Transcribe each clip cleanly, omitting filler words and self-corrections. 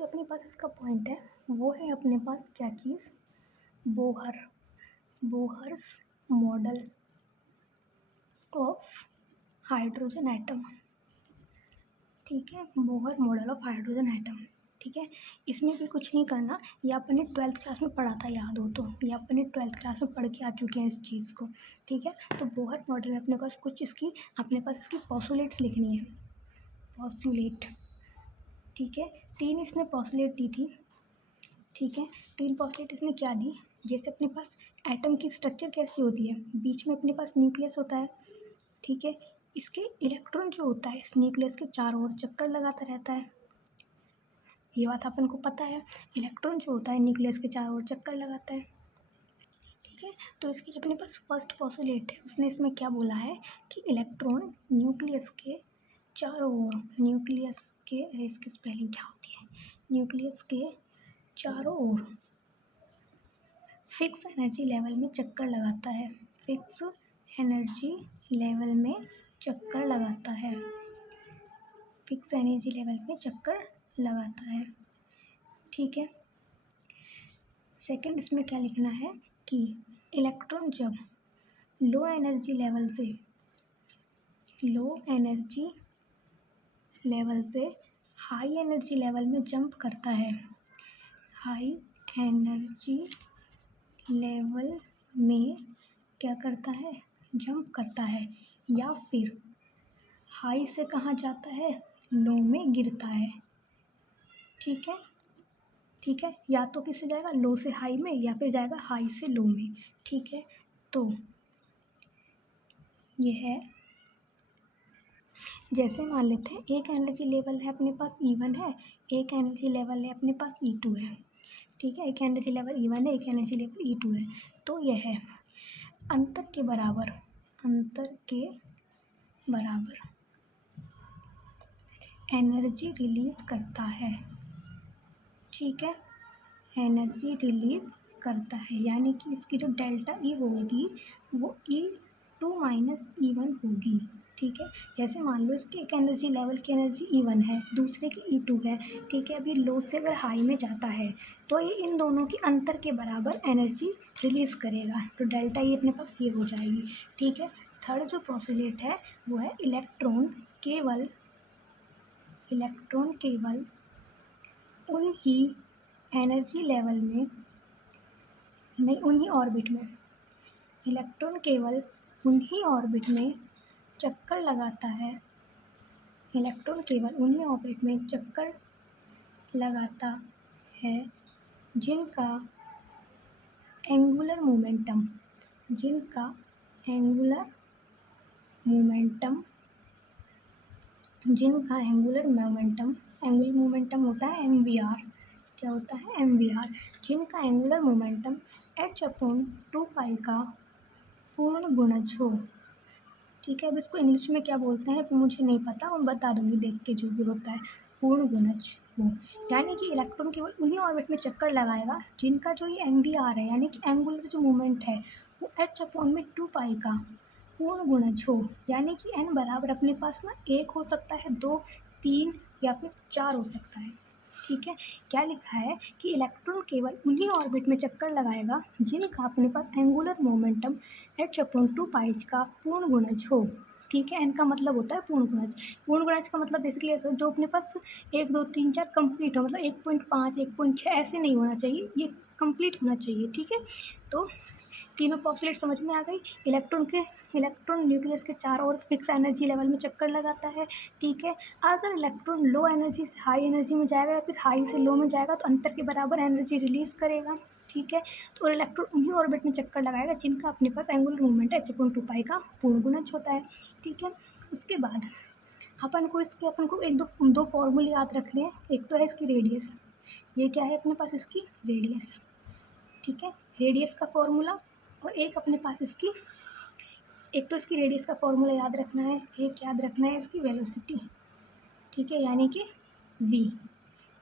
जो अपने पास इसका पॉइंट है वो है अपने पास क्या चीज़, Bohr's model of hydrogen atom. ठीक है, Bohr model of hydrogen atom. ठीक है, इसमें भी कुछ नहीं करना, ये अपन ने 12th क्लास में पढ़ा था, याद हो तो, ये अपन ने 12th क्लास में पढ़ के आ चुके हैं इस चीज़ को। ठीक है, तो बोहर मॉडल में अपने पास कुछ अपने पास इसकी पोस्टुलेट्स लिखनी है, पोस्टुलेट। ठीक है, 3 इसने पोस्टुलेट दी थी। ठीक है, 3 पोस्टुलेट इसने क्या दी, जैसे अपने पास एटम की स्ट्रक्चर कैसी होती है, बीच में अपने पास न्यूक्लियस होता है। ठीक है, इसके इलेक्ट्रॉन जो होता है इस न्यूक्लियस के चारों ओर चक्कर लगाता रहता है, ये बात अपन को पता है। इलेक्ट्रॉन जो होता है न्यूक्लियस के चारों ओर चक्कर लगाता है। ठीक है, तो इसकी जो अपने पास फर्स्ट पोस्टुलेट है उसने इसमें क्या बोला है कि इलेक्ट्रॉन न्यूक्लियस के चारों ओर, न्यूक्लियस के, अरे इसकी स्पेलिंग क्या होती है, न्यूक्लियस के चारों ओर फिक्स एनर्जी लेवल में चक्कर लगाता है, फिक्स एनर्जी लेवल में चक्कर लगाता है, फिक्स एनर्जी लेवल पे चक्कर लगाता है। ठीक है, सेकंड इसमें क्या लिखना है कि इलेक्ट्रॉन जब लो एनर्जी लेवल से हाई एनर्जी लेवल में जंप करता है, हाई एनर्जी लेवल में क्या करता है, जंप करता है, या फिर हाई से कहाँ जाता है, लो में गिरता है। ठीक है, ठीक है, या तो किससे जाएगा, लो से हाई में, या फिर जाएगा हाई से लो में। ठीक है, तो ये है, जैसे मान लेते हैं एक एनर्जी लेवल है अपने पास E1 है, एक एनर्जी लेवल है अपने पास E2 है। ठीक है, एक एनर्जी लेवल E1 है, एक एनर्जी लेवल E2 है, तो यह है अंतर के बराबर एनर्जी रिलीज करता है। ठीक है, एनर्जी रिलीज करता है, यानी कि इसकी जो डेल्टा E होगी वो E2 माइनस E1 होगी। ठीक है, जैसे मान लो इसके एक एनर्जी लेवल की एनर्जी E1 है, दूसरे की E2 है। ठीक है, अभी लो से अगर हाई में जाता है तो ये इन दोनों की अंतर के बराबर एनर्जी रिलीज़ करेगा, तो डेल्टा E अपने पास ये हो जाएगी। ठीक है, थर्ड जो पोस्टुलेट है वो है इलेक्ट्रॉन केवल उन ही एनर्जी लेवल में, नहीं उन्हीं ऑर्बिट में, इलेक्ट्रॉन केवल उन्हीं ऑर्बिट में चक्कर लगाता है, इलेक्ट्रॉन केवल उन्हीं ऑर्बिट में चक्कर लगाता है जिनका एंगुलर मोमेंटम एंगुलर मोमेंटम होता है MVR, क्या होता है MVR, जिनका एंगुलर मोमेंटम h/2π का पूर्ण गुणज हो। ठीक है, अब इसको इंग्लिश में क्या बोलते हैं मुझे नहीं पता, मैं बता दूंगी देख के, जो भी होता है पूर्ण गुणज हो, यानी कि इलेक्ट्रॉन केवल उन्हीं ऑर्बिट में चक्कर लगाएगा जिनका जो ये MVR है, यानी कि एंगुलर जो मूवमेंट है वो h/2π का पूर्ण गुणज हो, यानी कि n बराबर अपने पास ना 1 हो सकता है, 2, 3 या फिर 4 हो सकता है। ठीक है, क्या लिखा है कि इलेक्ट्रॉन केवल उन्हीं ऑर्बिट में चक्कर लगाएगा जिनका अपने पास एंगुलर मोमेंटम h/2π का पूर्ण गुणज हो। ठीक है, n का मतलब होता है पूर्ण गुणज। पूर्ण गुणज का मतलब बेसिकली ऐसा जो अपने पास 1, 2, 3, 4 कंप्लीट हो, मतलब 1.5, 1.6 ऐसे नहीं होना चाहिए, ये कंप्लीट होना चाहिए। ठीक है, तो तीनों पोस्टुलेट समझ में आ गई। इलेक्ट्रॉन न्यूक्लियस के चारों ओर फिक्स एनर्जी लेवल में चक्कर लगाता है। ठीक है, अगर इलेक्ट्रॉन लो एनर्जी से हाई एनर्जी में जाएगा या फिर हाई से लो में जाएगा तो अंतर के बराबर एनर्जी रिलीज़ करेगा। ठीक है, तो इलेक्ट्रॉन उन्हीं ऑर्बिट में चक्कर लगाएगा जिनका अपने पास एंगुलर मोमेंट h/2π का पूर्ण गुणज होता है। ठीक है, उसके बाद अपन को एक दो फॉर्मूले याद रखने हैं। एक तो है इसकी रेडियस, ये क्या है अपने पास इसकी रेडियस। ठीक है, रेडियस का फॉर्मूला, और एक अपने पास इसकी, एक तो इसकी रेडियस का फॉर्मूला याद रखना है, एक याद रखना है इसकी वेलोसिटी। ठीक है, यानी कि v,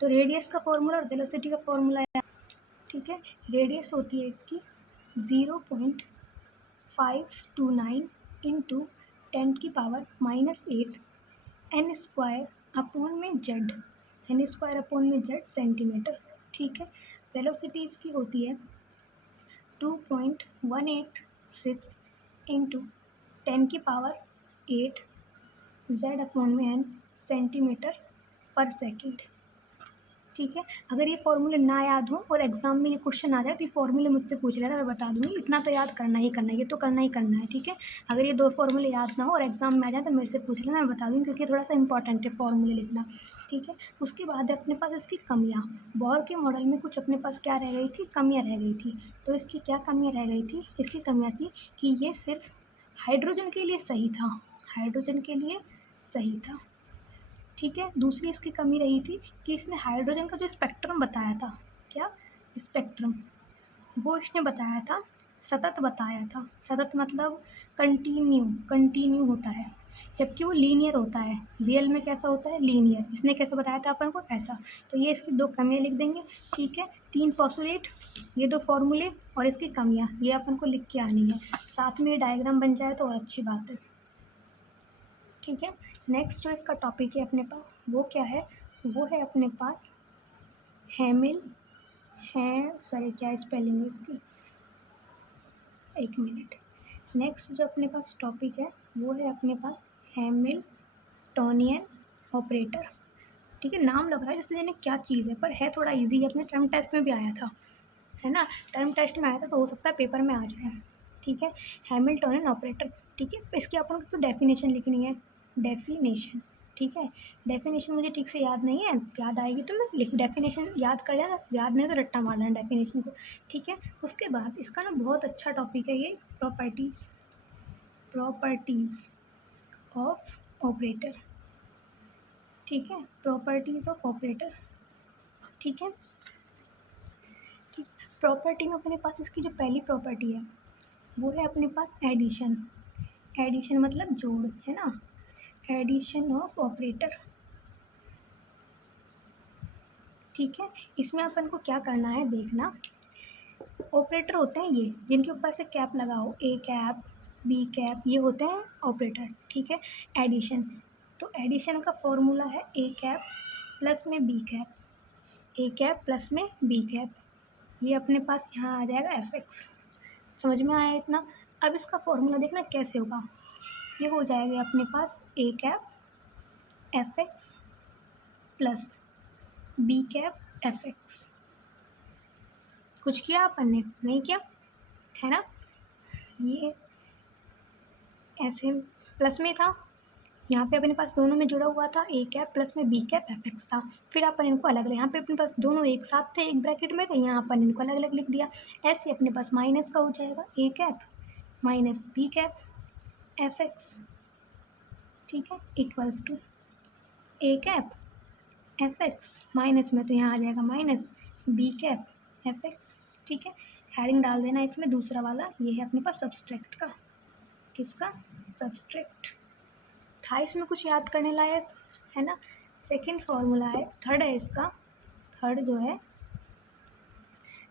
तो रेडियस का फॉर्मूला और वेलोसिटी का फॉर्मूला। ठीक है, रेडियस होती है इसकी 0.529 इंटू 10⁻⁻⁸ n² अपॉन में z, एन स्क्वायर अपॉन में जेड सेंटीमीटर, ठीक है। वेलोसिटी इसकी होती है 2.186 इंटू 10⁸ जेड अपॉन में एन सेंटीमीटर पर सेकेंड, ठीक है। अगर ये फॉर्मूले ना याद हो और एग्जाम में ये क्वेश्चन आ जाए तो ये फॉर्मूले मुझसे पूछ लेना, मैं बता दूंगी। इतना तो याद करना ही करना है, ये तो करना ही करना है, ठीक है। अगर ये दो फॉर्मूले याद ना हो और एग्जाम में आ जाए तो मेरे से पूछ लेना, मैं बता दूँगी, क्योंकि थोड़ा सा इंपॉर्टेंट है फॉर्मूले लिखना, ठीक है। उसके बाद है अपने पास इसकी कमियाँ। बोर के मॉडल में कुछ अपने पास क्या रह गई थी, कमियाँ रह गई थी। तो इसकी क्या कमियाँ रह गई थी, इसकी कमियाँ थी कि ये सिर्फ हाइड्रोजन के लिए सही था, हाइड्रोजन के लिए सही था, ठीक है। दूसरी इसकी कमी रही थी कि इसने हाइड्रोजन का जो स्पेक्ट्रम बताया था, क्या स्पेक्ट्रम, वो इसने बताया था सतत बताया था। सतत मतलब कंटिन्यू होता है, जबकि वो लीनियर होता है। रियल में कैसा होता है, लीनियर। इसने कैसे बताया था अपन को, ऐसा। तो ये इसकी दो कमियाँ लिख देंगे, ठीक है। 3 पोस्टुलेट, ये 2 फॉर्मूले और इसकी कमियाँ, ये अपन को लिख के आनी है। साथ में ये डायग्राम बन जाए तो और अच्छी बात है, ठीक है। नेक्स्ट जो इसका टॉपिक है अपने पास, वो क्या है, वो है अपने पास हैमिल है, सॉरी क्या स्पेलिंग है इसकी, एक मिनट। नेक्स्ट जो अपने पास टॉपिक है वो है अपने पास हैमिल्टोनियन ऑपरेटर, ठीक है। नाम लग रहा है जैसे यानी क्या चीज़ है, पर है थोड़ा इजी है, अपने टर्म टेस्ट में भी आया था, है ना। टर्म टेस्ट में आया था तो हो सकता है पेपर में आ जाए, ठीक है। हैमिल्टोनियन ऑपरेटर, ठीक है। इसकी अपन को तो डेफिनेशन लिखनी है, डेफिनेशन, ठीक है। डेफिनेशन मुझे ठीक से याद नहीं है, याद आएगी तो मैं लिख, डेफिनेशन याद कर लेना, याद नहीं तो रट्टा मारना डेफिनेशन को, ठीक है। उसके बाद इसका ना बहुत अच्छा टॉपिक है ये, प्रॉपर्टीज़ ऑफ ऑपरेटर, ठीक है। प्रॉपर्टीज़ ऑफ ऑपरेटर, ठीक है। प्रॉपर्टी में अपने पास इसकी जो पहली प्रॉपर्टी है वो है अपने पास एडिशन। एडिशन मतलब जोड़, है ना। एडिशन ऑफ ऑपरेटर, ठीक है। इसमें अपन को क्या करना है देखना, ऑपरेटर होते हैं ये जिनके ऊपर से कैप लगा हो, ए कैप, बी कैप, ये होते हैं ऑपरेटर, ठीक है। एडिशन, तो एडिशन का फॉर्मूला है ए कैप प्लस में B cap, A cap plus में बी कैप, ये अपने पास यहाँ आ जाएगा एफ एक्स। समझ में आया इतना। अब इसका फॉर्मूला देखना कैसे होगा, ये हो जाएगा अपने पास A cap F X plus B cap F X. कुछ किया अपन ने, नहीं किया, है ना। ये ऐसे प्लस में था, यहाँ पे अपने पास दोनों में जुड़ा हुआ था, ए कैप प्लस में बी कैप एफ एक्स था। फिर अपन इनको अलग अलग, यहाँ पे अपने पास दोनों एक साथ थे, एक ब्रैकेट में थे, यहाँ अपन इनको अलग अलग लिख दिया। ऐसे अपने पास माइनस का हो जाएगा A cap minus B cap F X, ठीक है, equals to A cap F X minus में तो यहाँ आ जाएगा minus B cap F X, ठीक है। हेडिंग डाल देना इसमें दूसरा वाला, ये है अपने पास सब्सट्रैक्ट का, किसका, सब्सट्रैक्ट था। इसमें कुछ याद करने लायक, है ना। सेकंड फार्मूला है, थर्ड है इसका, थर्ड जो है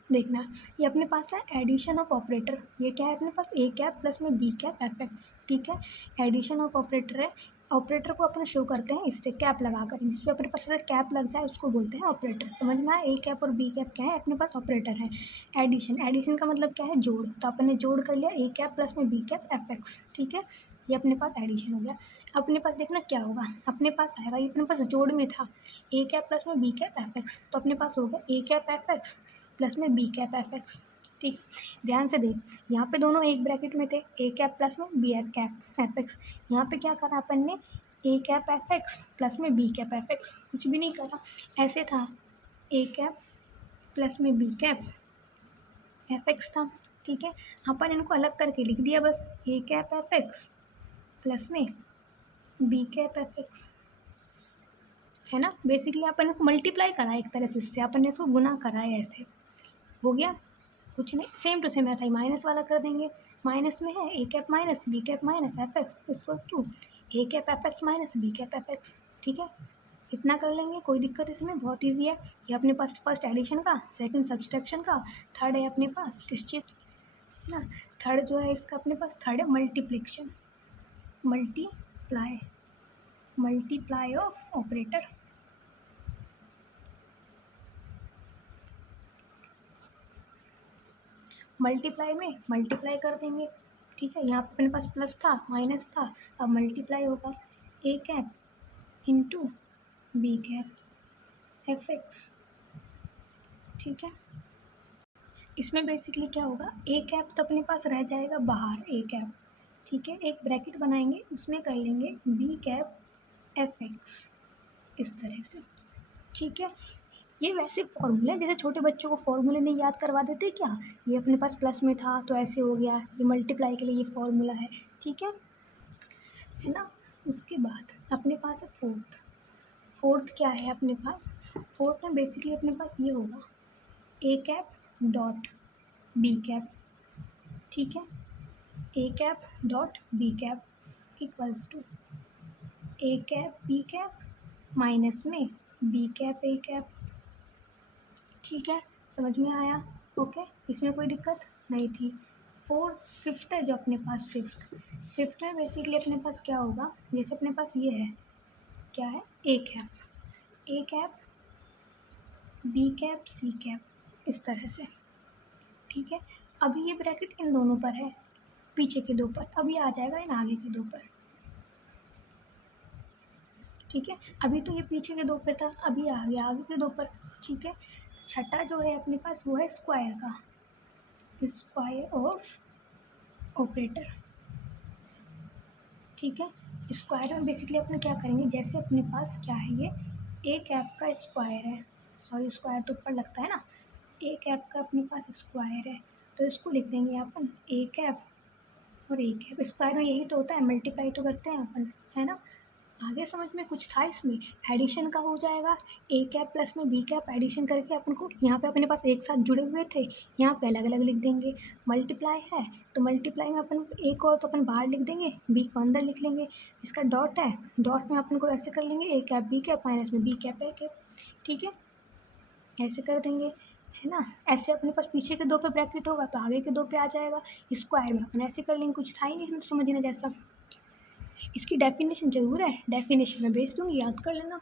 देखना, ये अपने पास है एडिशन ऑफ ऑपरेटर। ये क्या है अपने पास, ए कैप प्लस में बी कैप एफ एक्स, ठीक है। एडिशन ऑफ ऑपरेटर है, ऑपरेटर को अपन शो करते हैं इससे कैप लगाकर, जिसपे अपने पास अगर कैप लग जाए उसको बोलते हैं ऑपरेटर। समझ में आया, ए कैप और बी कैप क्या है, अपने पास ऑपरेटर है। एडिशन, एडिशन का मतलब क्या है, जोड़, तो अपन ने जोड़ कर लिया ए कैप प्लस में बी कैप एफ एक्स, ठीक है। ये अपने पास एडिशन हो गया। अपने पास देखना क्या होगा, अपने पास आएगा, ये अपने पास जोड़ में था, ए कैप प्लस में बी कैप एफ एक्स, तो अपने पास हो गया ए कैप एफ एक्स प्लस में बी कैप एफ एक्स, ठीक। ध्यान से देख, यहाँ पे दोनों एक ब्रैकेट में थे, ए कैप प्लस में बी कैप एफ एक्स। यहाँ पे क्या करा अपन ने, ए कैप एफ एक्स प्लस में बी कैप एफ एक्स, कुछ भी नहीं करा, ऐसे था, ए कैप प्लस में बी कैप एफ एक्स था, ठीक है। अपन इनको अलग करके लिख दिया बस, ए कैप एफ एक्स प्लस में बी कैप एफ एक्स, है ना। बेसिकली अपन को मल्टीप्लाई करा एक तरह से, इससे अपन ने इसको गुना करा है, ऐसे हो गया। कुछ नहीं, सेम टू सेम ऐसा ही माइनस वाला कर देंगे। माइनस में है A cap minus B cap minus F X equals to A cap F X minus B cap F X, ठीक है। इतना कर लेंगे, कोई दिक्कत इसमें, बहुत ईजी है। ये अपने पास फर्स्ट एडिशन का, सेकंड सब्सट्रैक्शन का, थर्ड है अपने पास किस चीज़ ना, थर्ड जो है इसका अपने पास थर्ड है multiplication, multiply of operator, multiply में मल्टीप्लाई कर देंगे, ठीक है। यहाँ पे अपने पास प्लस था, माइनस था, अब मल्टीप्लाई होगा A cap into B cap F X, ठीक है। इसमें बेसिकली क्या होगा, ए कैप तो अपने पास रह जाएगा बाहर, ए कैप, ठीक है। एक ब्रैकेट बनाएंगे, उसमें कर लेंगे बी कैप एफ एक्स, इस तरह से, ठीक है। ये वैसे फॉर्मूला है, जैसे छोटे बच्चों को फॉर्मूले नहीं याद करवा देते क्या, ये अपने पास प्लस में था तो ऐसे हो गया, ये मल्टीप्लाई के लिए ये फॉर्मूला है, ठीक है ना। उसके बाद अपने पास है फोर्थ क्या है अपने पास, फोर्थ में बेसिकली अपने पास ये होगा A cap dot B cap, ठीक है। A cap dot B cap equals to A cap B cap minus में बी कैप ए कैप, ठीक है। समझ में आया, ओके, इसमें कोई दिक्कत नहीं थी। फिफ्थ है जो अपने पास, फिफ्थ में बेसिकली अपने पास क्या होगा, जैसे अपने पास ये है, क्या है, A cap B cap C cap, इस तरह से, ठीक है। अभी ये ब्रैकेट इन दोनों पर है, पीछे के दो पर, अभी आ जाएगा इन आगे के दो पर, ठीक है। अभी तो ये पीछे के दो पर था, अभी आ गया आगे के दो पर, ठीक है। छठा जो है अपने पास वो है स्क्वायर का, स्क्वायर ऑफ ऑपरेटर, ठीक है। स्क्वायर में बेसिकली अपने क्या करेंगे, जैसे अपने पास क्या है, ये ए कैप का स्क्वायर है, सॉरी स्क्वायर तो ऊपर लगता है ना, ए कैप का अपने पास स्क्वायर है, तो इसको लिख देंगे अपन ए कैप और ए कैप, स्क्वायर में यही तो होता है, मल्टीप्लाई तो करते हैं अपन, है ना। आगे समझ में कुछ था इसमें, एडिशन का हो जाएगा, ए कैप प्लस में बी कैप एडिशन करके अपन को, यहाँ पे अपने पास एक साथ जुड़े हुए थे, यहाँ पे अलग अलग लिख देंगे। मल्टीप्लाई है तो मल्टीप्लाई में अपन ए को तो अपन बाहर लिख देंगे, बी को अंदर लिख लेंगे। इसका डॉट है, डॉट में अपन को ऐसे कर लेंगे ए कैप बी कैप माइनस में बी कैप ए कैप, ठीक है, ऐसे कर देंगे, है ना। ऐसे अपने पास पीछे के दो पे ब्रैकेट होगा तो आगे के दो पे आ जाएगा, स्क्वायर में अपन ऐसे कर लेंगे, कुछ था ही नहीं इसमें तो समझने जैसा। इसकी डेफिनेशन ज़रूर है, डेफिनेशन में भेज दूँगी, याद कर लेना।